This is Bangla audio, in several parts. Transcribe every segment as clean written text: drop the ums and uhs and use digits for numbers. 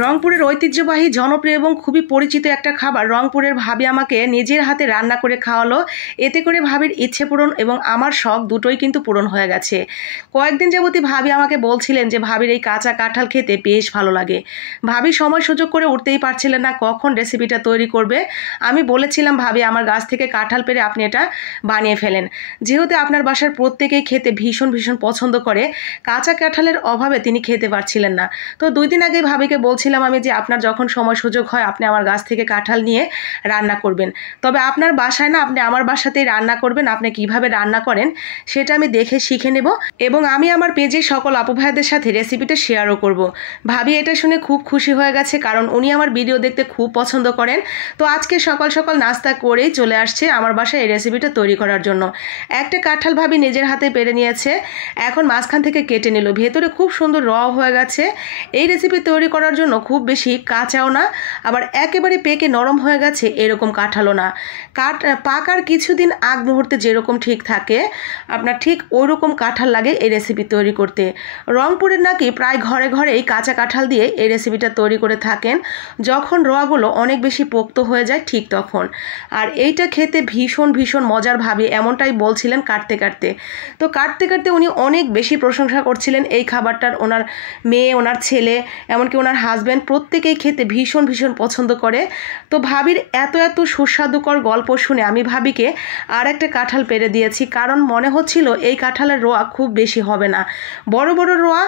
রংপুরের ঐতিহ্যবাহী জনপ্রিয় এবং খুবই পরিচিত একটা খাবার রংপুরের ভাবি আমাকে নিজের হাতে রান্না করে খাওয়ালো। এতে করে ভাবির ইচ্ছে পূরণ এবং আমার শখ দুটোই কিন্তু পূরণ হয়ে গেছে। কয়েকদিন যাবতই ভাবি আমাকে বলছিলেন যে ভাবির এই কাঁচা কাঁঠাল খেতে বেশ ভালো লাগে। ভাবি সময় সুযোগ করে উঠতেই পারছিলেন না কখন রেসিপিটা তৈরি করবে। আমি বলেছিলাম, ভাবি আমার গাছ থেকে কাঁঠাল পেড়ে আপনি এটা বানিয়ে ফেলেন, যেহেতু আপনার বাসার প্রত্যেকেই খেতে ভীষণ ভীষণ পছন্দ করে। কাঁচা কাঁঠালের অভাবে তিনি খেতে পারছিলেন না। তো 2 দিন আগেই ভাবিকে বলছিলাম আমি যে আপনার যখন সময় সুযোগ হয় আপনি আমার গাছ থেকে কাঁঠাল নিয়ে রান্না করবেন, তবে আপনার বাসায় না, আপনি আমার বাসাতেই রান্না করবেন। আপনি কিভাবে রান্না করেন সেটা আমি দেখে শিখে নেব এবং আমি আমার পেজে সকল আপু ভাইদের সাথে রেসিপিটা শেয়ারও করব। ভাবি এটা শুনে খুব খুশি হয়ে গেছে, কারণ উনি আমার ভিডিও দেখতে খুব পছন্দ করেন। তো আজকে সকাল সকাল নাস্তা করেই চলে আসছে আমার বাসায় এই রেসিপিটা তৈরি করার জন্য। একটা কাঁঠাল ভাবি নিজের হাতে পেরে নিয়েছে, এখন মাঝখান থেকে কেটে নিল। ভেতরে খুব সুন্দর র হয়ে গেছে। এই রেসিপি তৈরি করার জন্য খুব বেশি কাঁচাও না, আবার একেবারে পেকে নরম হয়ে গেছে এরকম কাঁঠালও না। পাকার কিছুদিন আগ মুহূর্তে যেরকম ঠিক থাকে আপনার ঠিক ওই রকম কাঁঠাল লাগে এই রেসিপি তৈরি করতে। রংপুরের নাকি প্রায় ঘরে ঘরেই কাঁচা কাঁঠাল দিয়ে এই রেসিপিটা তৈরি করে থাকেন, যখন রগুলো অনেক বেশি পোক্ত হয়ে যায় ঠিক তখন। আর এইটা খেতে ভীষণ ভীষণ মজার, ভাবি এমনটাই বলছিলেন কাটতে কাটতে। তো কাটতে কাটতে উনি অনেক বেশি প্রশংসা করছিলেন এই খাবারটার। ওনার মেয়ে, ওনার ছেলে, এমনকি ওনার হাজব্যান্ড প্রত্যেকেই খেতে ভীষণ ভীষণ পছন্দ করে। তো ভাবির এত এত সুস্বাদুকর গল্প শুনে আমি ভাবিকে আর একটা কাঁঠাল পেরে দিয়েছি, কারণ মনে হচ্ছিল এই কাঁঠালের রোয়া খুব বেশি হবে না। বড় বড় রোয়া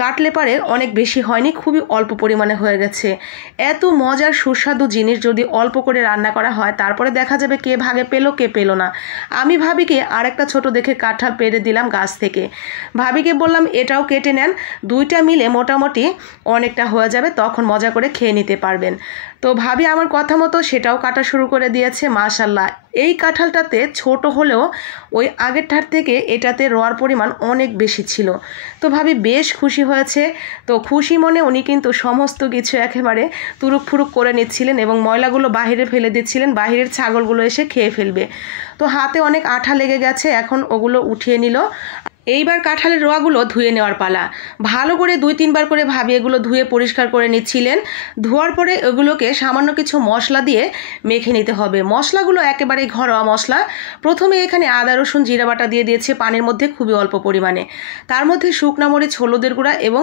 কাটলে পারে অনেক বেশি হয়নি, খুবই অল্প পরিমাণে হয়ে গেছে। এত মজার সুস্বাদু জিনিস যদি অল্প করে রান্না করা হয় তারপরে দেখা যাবে কে ভাগে পেলো কে পেলো না। আমি ভাবিকে আর একটা ছোট দেখে কাঁঠাল পেরে দিলাম গাছ থেকে। ভাবিকে বললাম এটাও কেটে নেন, 2টা মিলে মোটামুটি অনেকটা হয়ে যাবে, তখন মজা করে খেয়ে নিতে পারবেন। তো ভাবি আমার কথা মতো সেটাও কাটা শুরু করে দিয়েছে। মাশাল্লাহ, এই কাঁঠালটাতে ছোট হলেও ওই আগেরটার থেকে এটাতে রোয়ার পরিমাণ অনেক বেশি ছিল। তো ভাবি বেশ খুশি হয়েছে। তো খুশি মনে উনি কিন্তু সমস্ত কিছু একেবারে তুরুক ফুরুক করে নিচ্ছিলেন এবং ময়লাগুলো বাহিরে ফেলে দিচ্ছিলেন, বাহিরের ছাগলগুলো এসে খেয়ে ফেলবে। তো হাতে অনেক আঠা লেগে গেছে, এখন ওগুলো উঠিয়ে নিল। এইবার কাঁঠালের রোয়াগুলো ধুয়ে নেওয়ার পালা। ভালো করে 2-3 বার করে ভাবি এগুলো ধুয়ে পরিষ্কার করে নিচ্ছিলেন। ধোয়ার পরে এগুলোকে সামান্য কিছু মশলা দিয়ে মেখে নিতে হবে। মশলাগুলো একেবারে ঘরোয়া মশলা। প্রথমে এখানে আদা রসুন জিরা বাটা দিয়ে দিয়েছে পানির মধ্যে খুবই অল্প পরিমাণে। তার মধ্যে শুকনা মরিচ, হলুদের গুঁড়া এবং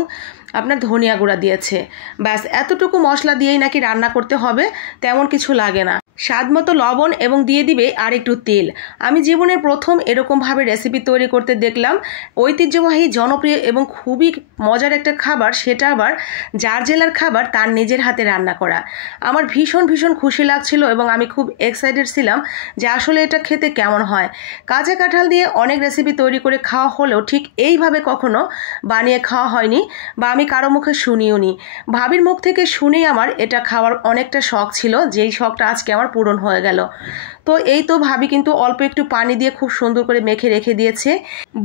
আপনার ধনিয়া গুঁড়া দিয়েছে। ব্যাস এতটুকু মশলা দিয়েই নাকি রান্না করতে হবে, তেমন কিছু লাগে না। স্বাদ মতো লবণ এবং দিয়ে দিবে আর একটু তেল। আমি জীবনের প্রথম এরকমভাবে রেসিপি তৈরি করতে দেখলাম। ঐতিহ্যবাহী জনপ্রিয় এবং খুবই মজার একটা খাবার, সেটা আবার যার জেলার খাবার তার নিজের হাতে রান্না করা। আমার ভীষণ ভীষণ খুশি লাগছিল এবং আমি খুব এক্সাইটেড ছিলাম যে আসলে এটা খেতে কেমন হয়। কাঁচা কাঁঠাল দিয়ে অনেক রেসিপি তৈরি করে খাওয়া হলেও ঠিক এইভাবে কখনো বানিয়ে খাওয়া হয়নি বা আমি কারো মুখে শুনিও নি। ভাবির মুখ থেকে শুনেই আমার এটা খাওয়ার অনেকটা শখ ছিল, যেই শখটা আজকে আমার পূরণ হয়ে গেল। তো এই তো ভাবি কিন্তু অল্প একটু পানি দিয়ে খুব সুন্দর করে মেখে রেখে দিয়েছে।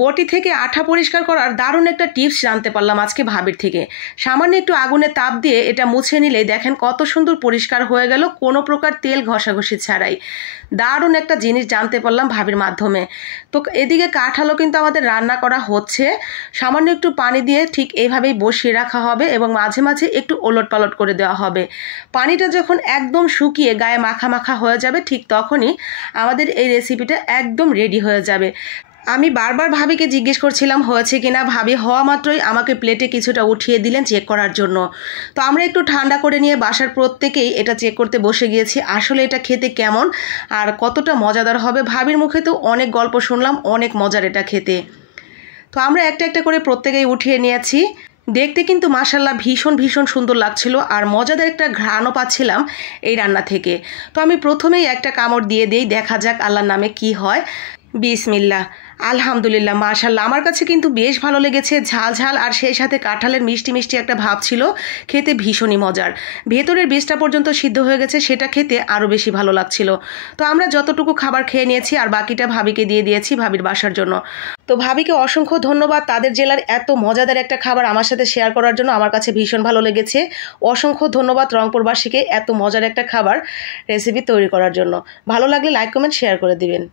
বটি থেকে আঠা পরিষ্কার করার দারুণ একটা টিপস জানতে পারলাম আজকে ভাবির থেকে। সামান্য একটু আগুনে তাপ দিয়ে এটা মুছে নিলেই দেখেন কত সুন্দর পরিষ্কার হয়ে গেল, কোনো প্রকার তেল ঘষাঘষি ছাড়াই। দারুণ একটা জিনিস জানতে পারলাম ভাবির মাধ্যমে। তো এদিকে কাঁঠালও কিন্তু আমাদের রান্না করা হচ্ছে। সামান্য একটু পানি দিয়ে ঠিক এইভাবেই বসিয়ে রাখা হবে এবং মাঝে মাঝে একটু ওলট পালট করে দেওয়া হবে। পানিটা যখন একদম শুকিয়ে গায়ে মাখা মাখা হয়ে যাবে ঠিক তখনই আমাদের এই রেসিপিটা একদম রেডি হয়ে যাবে। আমি বারবার ভাবিকে জিজ্ঞেস করছিলাম হয়েছে কিনা। ভাবি হওয়া মাত্রই আমাকে প্লেটে কিছুটা উঠিয়ে দিলেন চেক করার জন্য। তো আমরা একটু ঠান্ডা করে নিয়ে বাসার প্রত্যেকেই এটা চেক করতে বসে গিয়েছি আসলে এটা খেতে কেমন আর কতটা মজাদার হবে। ভাবির মুখে তো অনেক গল্প শুনলাম, অনেক মজার এটা খেতে। তো আমরা একটা একটা করে প্রত্যেকেই উঠিয়ে নিয়েছি। দেখতে কিন্তু মাশাল্লাহ ভীষণ ভীষণ সুন্দর লাগছিল আর মজাদার একটা ঘ্রাণও পাচ্ছিলাম এই রান্না থেকে। তো আমি প্রথমেই একটা কামড় দিয়ে দেই, দেখা যাক আল্লাহর নামে কি হয়। বিসমিল্লাহ, আলহামদুলিল্লাহ, মাশাল্লাহ। আমার কাছে কিন্তু বেশ ভালো লেগেছে, ঝাল ঝাল আর সেই সাথে কাঁঠালের মিষ্টি মিষ্টি একটা ভাব ছিল, খেতে ভীষণই মজার। ভেতরের বীজটা পর্যন্ত সিদ্ধ হয়ে গেছে, সেটা খেতে আরও বেশি ভালো লাগছিল। তো আমরা যতটুকু খাবার খেয়ে নিয়েছি আর বাকিটা ভাবিকে দিয়ে দিয়েছি ভাবির বাসার জন্য। তো ভাবিকে অসংখ্য ধন্যবাদ, তাদের জেলার এত মজাদার একটা খাবার আমার সাথে শেয়ার করার জন্য। আমার কাছে ভীষণ ভালো লেগেছে। অসংখ্য ধন্যবাদ রংপুরবাসীকে এত মজার একটা খাবার রেসিপি তৈরি করার জন্য। ভালো লাগলে লাইক কমেন্ট শেয়ার করে দিবেন।